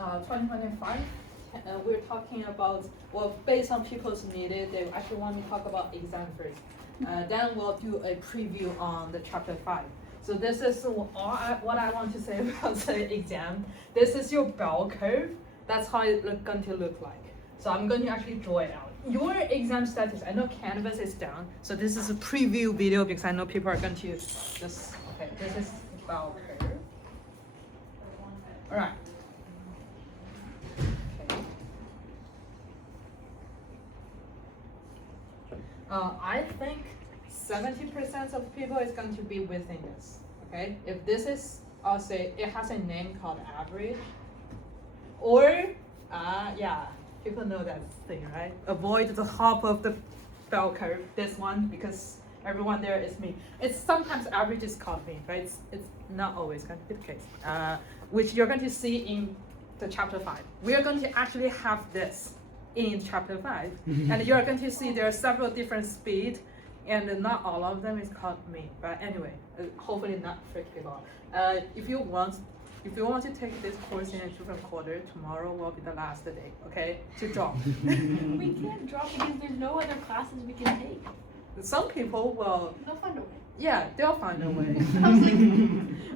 2025, we're talking about, well, based on people's needed, they actually want to talk about exam first. Then we'll do a preview on the chapter 5. So this is what I want to say about the exam. This is your bell curve. That's how it's going to look like. So I'm going to actually draw it out. Your exam status, I know Canvas is down, so this is a preview video because I know people are going to just, okay, this is bell curve. All right. Okay. I think 70% of people is going to be within this, okay? If this is, I'll say it has a name called average, or, yeah, people know that thing, right? Avoid the top of the bell curve, this one, because everyone there is mean. It's sometimes average is called mean, right? It's not always going to be the case, which you're going to see in the chapter 5. We are going to actually have this in chapter 5, and you're going to see there are several different speed, and not all of them is called mean. But anyway, hopefully not freak people out. If you want to take this course in a different quarter, tomorrow will be the last day, okay? To drop. We can't drop because there's no other classes we can take. Some people will. They'll find a way. Yeah, they'll find a way. I was like,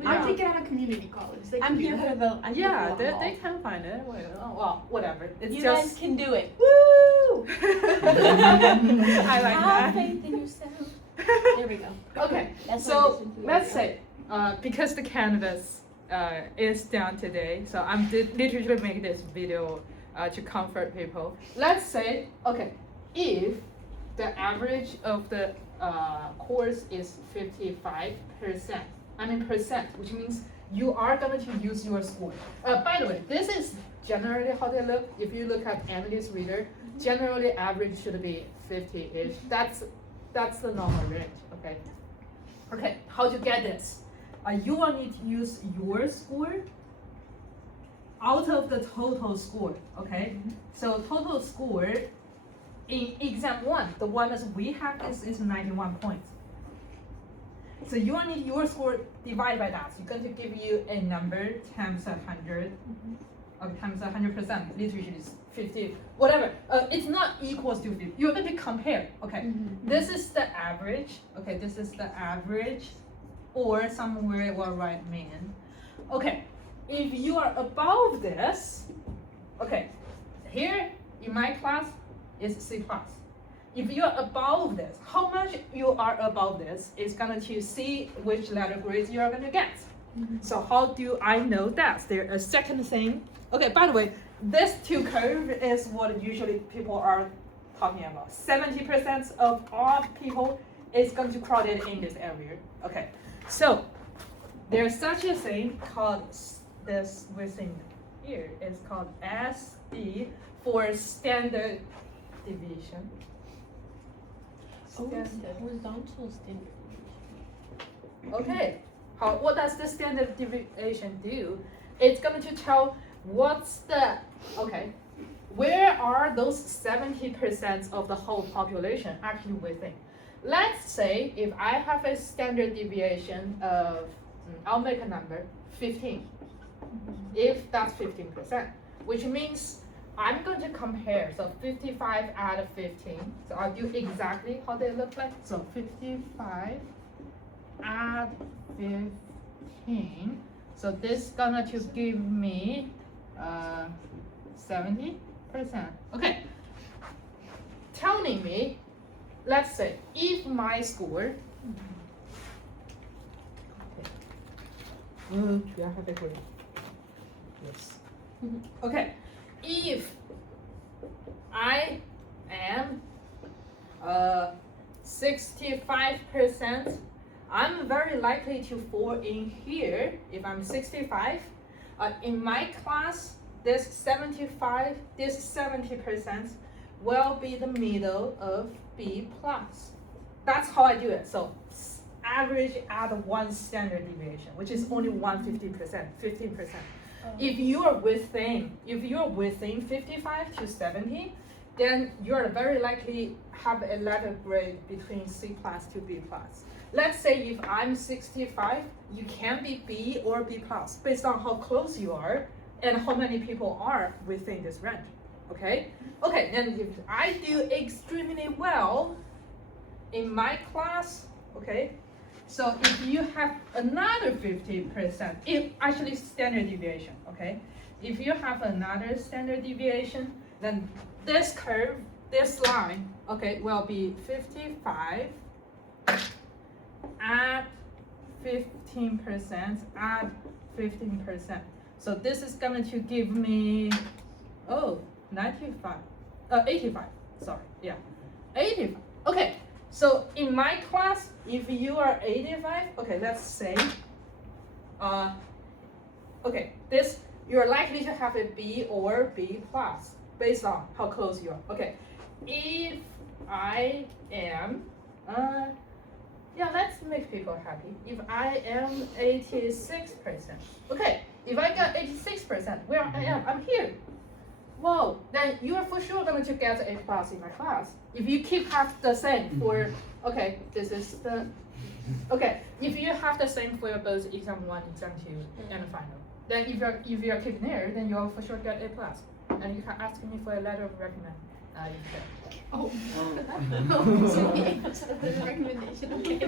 Yeah. I'm taking out a community college. They I'm can do here that. for the. I'm here Yeah, for the they can find it. Well, whatever. It's You just. guys can do it. Woo! I like Have that. faith in yourself. There we go. Okay, That's what I so listened to let's earlier. say, because the Canvas is down today, so I'm literally making this video to comfort people. Let's say, okay, if the average of the course is 55%, percent, which means you are going to use your score. By the way, this is generally how they look. If you look at Emily's reader, generally average should be 50-ish. That's the normal range, okay? Okay, how to get this? You will need to use your score out of the total score, okay? So total score in exam 1, the one that we have is 91 points. So you will need your score divided by that. So it's going to give you a number times 100, times 100%, literally is 50, whatever. It's not equals to 50. You're going to compare, okay? This is the average, okay? This is the average, or somewhere we'll write mean. Okay, if you are above this, okay, here in my class is C+. If you're above this, how much you are above this is going to see which letter grades you are going to get. So how do I know that? There's a second thing. Okay, by the way, this two curve is what usually people are talking about. 70% of all people is going to crowd it in this area. Okay, so there's such a thing called this within here. It's called SD for standard deviation. Oh, it's the horizontal standard. Okay, what does the standard deviation do? It's going to tell what's the, okay, where are those 70% of the whole population actually within? Let's say if I have a standard deviation of, I'll make a number, 15. If that's 15%, which means I'm going to compare, so 55 out of 15. So I'll do exactly how they look like. So 55 add 15. So this gonna to give me 70%. Okay. Telling me, let's say if my score, do I have a grade? Yes. Okay. If I am 65%, I'm very likely to fall in here. If I'm 65, in my class, this 75, this 70% will be the middle of B+. That's how I do it. So average at one standard deviation, which is only 150%, 15%. If you're within 55 to 70, then you're very likely have a letter grade between C+ to B+. Let's say if I'm 65, you can be B or B+, based on how close you are and how many people are within this range. Okay? Okay, then if I do extremely well in my class, okay? So if you have another 50%, if actually standard deviation, okay? If you have another standard deviation, then this curve, this line, okay, will be 55 at 15% at 15%. So this is going to give me, 85, sorry, yeah, 85. Okay, so in my class, if you are 85, okay, let's say, okay, this, you're likely to have a B or B plus based on how close you are. Okay, if I am, yeah, let's make people happy. If I am 86%, okay, if I got 86%, where I am, I'm here. Whoa, then you are for sure going to get A plus in my class. If you keep half the same for, okay, this is the, okay, if you have the same for both exam 1, exam 2, and final, then if you're keeping there, then you'll for sure get A plus. And you can ask me for a letter of recommend. You can. Oh. So the A plus of the recommendation, okay.